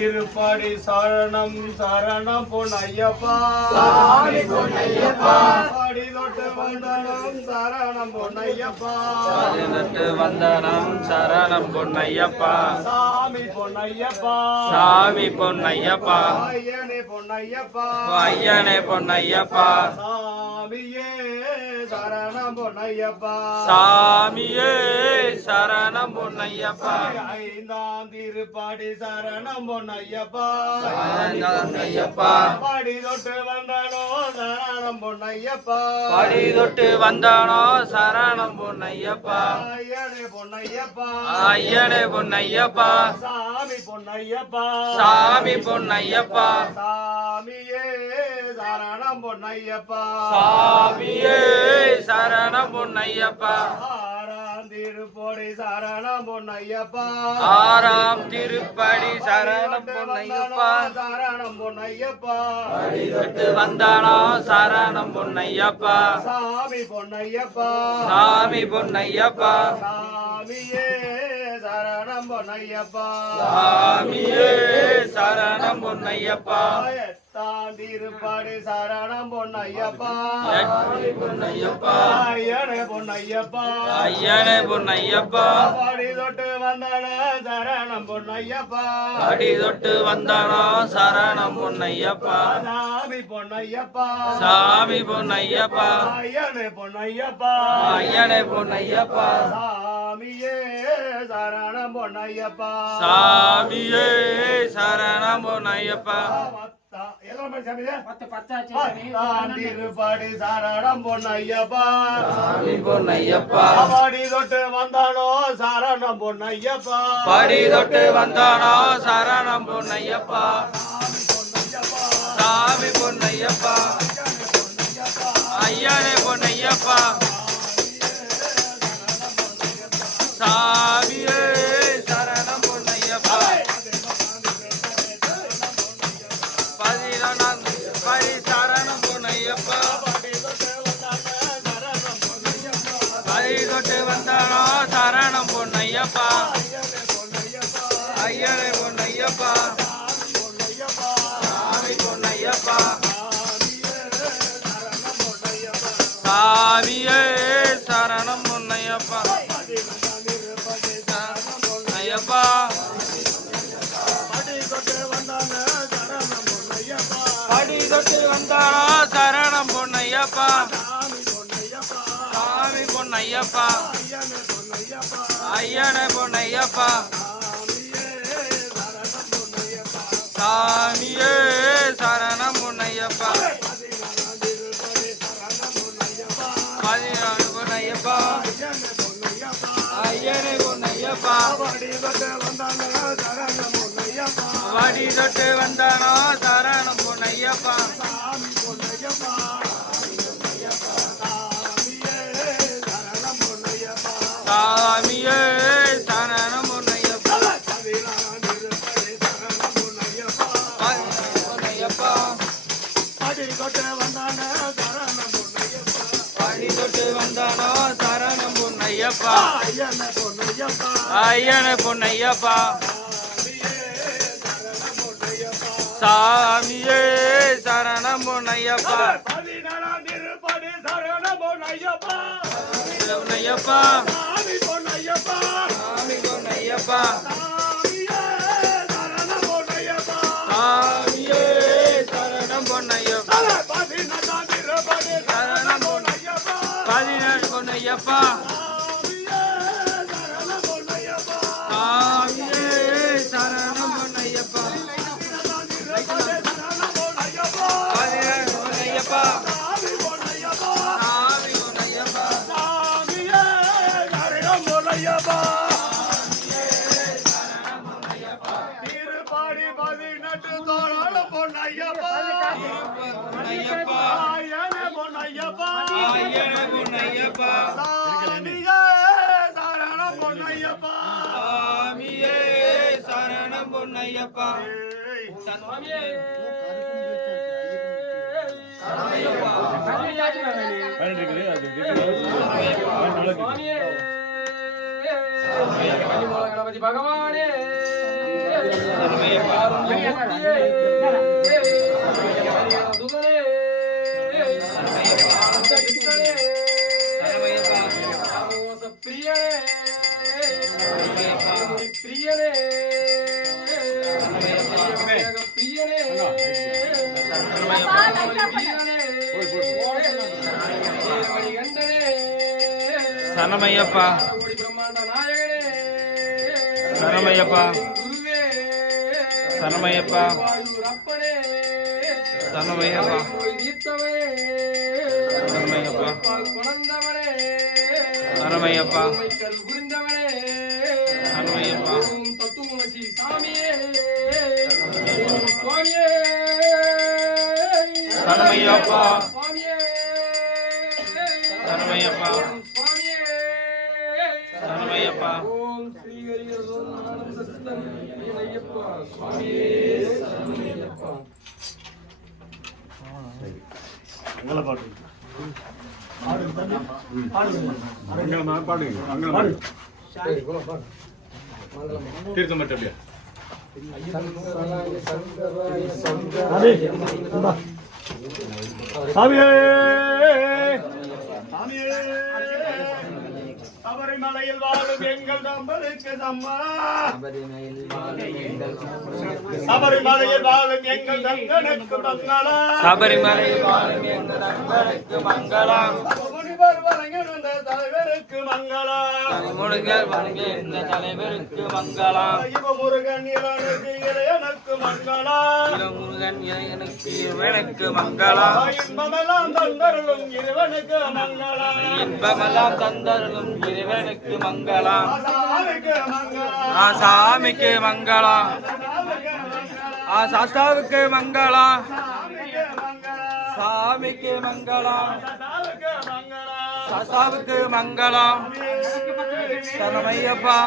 திருப்படி சரணம் சரணம் பொன்னையப்பா சாமி பொன்னையப்பா படி தொட்டு வந்தனம் சரணம் பொன்னையப்பா பதினெட்டு வந்தனம் சரணம் பொன்னையப்பா சாமி பொன்னையப்பா சாமி பொன்னையப்பா ஐயனே பொன்னையப்பா ஐயனே பொன்னையப்பா சாமியே சரணம் பொன்னையப்பா சாமியே சரணம் பொன்னையப்பா ஐந்தாம் திருப்படி சரணம் பொன்னையப்பா பொன்னையப்பா படி தொட்டு வந்தனோ சரணம் பொன்னையப்பா படி தொட்டு வந்தானோ சரணம் பொன்னையப்பா ஐயனே பொன்னையப்பா ஐயனே பொன்னையப்பா சாமி பொன்னையப்பா சாமி பொன்னையப்பா சாமியே சரணம் பொன்னையப்பா சாமியே சரணம் பொன்னையப்பா ஆறாம் திருப்படி சரணம் பொன்னையப்பா ஆறாம் திருப்படி சரணம் பொன்னையப்பா சரணம் பொன்னையப்பா படி தொட்டு வந்தானோ சரணம் பொன்னையப்பா சாமி பொன்னையப்பா சாமி பொன்னையப்பா சாமியே சரணம் பொன்னையப்பா சாமியே சரணம் பொன்னையப்பா எட்டாம் திருப்படி சரணம் பொன்னையப்பா எட்டாம் பொன்னையப்பா ஐயனே பொன்னையப்பா ஐயனே பொன்னையப்பா படி தொட்டு வந்தன சரணம் பொன்னையப்பா படி தொட்டு வந்தானோ சரணம் பொன்னையப்பா சாமி பொன்னையப்பா சாமி பொன்னையப்பா ஐயனே பொன்னையப்பா ஐயனே பொன்னையப்பா சாமியே சரணம் பொன்னையப்பா சாமியே சரணம் பொன்னையப்பா பத்தாம் திருப்படி சரணம் பொன்னையப்பா சாமி பொன்னையப்பா படி தொட்டு வந்தானோ சரணம் பொன்னையப்பா படி தொட்டு வந்தானோ சரணம் பொன்னையப்பா சாமி பொன்னையப்பா ஐயனே பொன்னையப்பா சாமியே சரணம் பொன்னையப்பா பதினொன்றாம் படி சரணம் பொன்னையப்பா படி தொட்டு வந்தானோ சரணம் பொன்னையப்பா ஐயனே பொன்னையப்பா சாமி பொன்னையப்பா சாமியே சரணம் பொன்னையப்பா ஐயப்பா படி தொட்டு வந்தானோ சரணம் பொன்னையப்பா சாமி பொன்னையப்பா ஐயனே பொன்னையப்பா சாமியே சரணம் பொன்னையப்பா பதினாறு பொன்னையப்பா ஐயனே பொன்னையப்பா வடி தொட்டு வந்தானோ சரணம் பொன்னையப்பா சாமியே சரணம் பொன்னையப்பா பொன்னையப்பா படி தொட்டு வந்தானோ சரணம் பொன்னையப்பா ஐயனே பொன்னையப்பா சாமியே சரணம் பொன்னையப்பா பதினாறாம் திருப்படி சரணம் பொன்னையப்பா பொன்னையப்பா சாமி பொன்னையப்பா சாமி பொன்னையப்பா சாமியே சரணம் பொன்னையப்பா சாமியே சரணம் பொன்னையப்பா பதினெட்டாம் திருப்படி சரணம் பொன்னையப்பா பதினேழு பொன்னையப்பா சாமியே சரணம் பொன்னையப்பா பதினேழு பொன்னையப்பா சாமி பொன்னையப்பா திருப்பாடி பதினெட்டு தோழ பொன்னையப்பா பொன்னையப்பா ஐயனே பொன்னையப்பா ஐயனே பொன்னையப்பா சாமியே சரணம் பொன்னையப்பா சாமியே சரணம் பொன்னையப்பா சாமியே கணபதி பகவானே சரணமையப்பா சரணமையப்பா சரணமையப்பா சரணமையப்பா சரணமையப்பா சரணமையப்பா சரணமையப்பா சரணமையப்பா சரணமையப்பா சரணமையப்பா ஓம் ஸ்ரீ ஹரி ஓம் ஆனந்த சித்தம் ஐயப்பா சுவாமியே சரணமையப்பா. நல்ல பாட்டு தீர்த்தமட்டபியா சாமியே சாமியே சபரிமலையில் வாழும் எங்கள் தம்பருக்கு சபரிமலையில் வாழும் எங்கள் தங்கனுக்கு மங்களா சபரிமலையில் வாழும் எங்கள் நண்பருக்கு மங்களம் முனிவர் வழங்கியிருந்த தலைவருக்கு மங்களா முருகர் வணங்க இந்த தலைவருக்கு மங்களம் முருகன் இளனுக்கு இளையனுக்கு மங்களா முருகன் எனக்கு இறைவனுக்கு மங்களம் இன்பமெல்லாம் தந்தருளும் இறைவனுக்கு மங்களா இன்பமெல்லாம் தந்தருளும் இறைவனுக்கு மங்களம் சாமிக்கு மங்களா சாமிக்கு மங்களம் சாஸ்தாவுக்கு மங்களம் சாமிக்கு மங்களம் சாஸ்தாவுக்கு மங்களம் சரணமையப்பா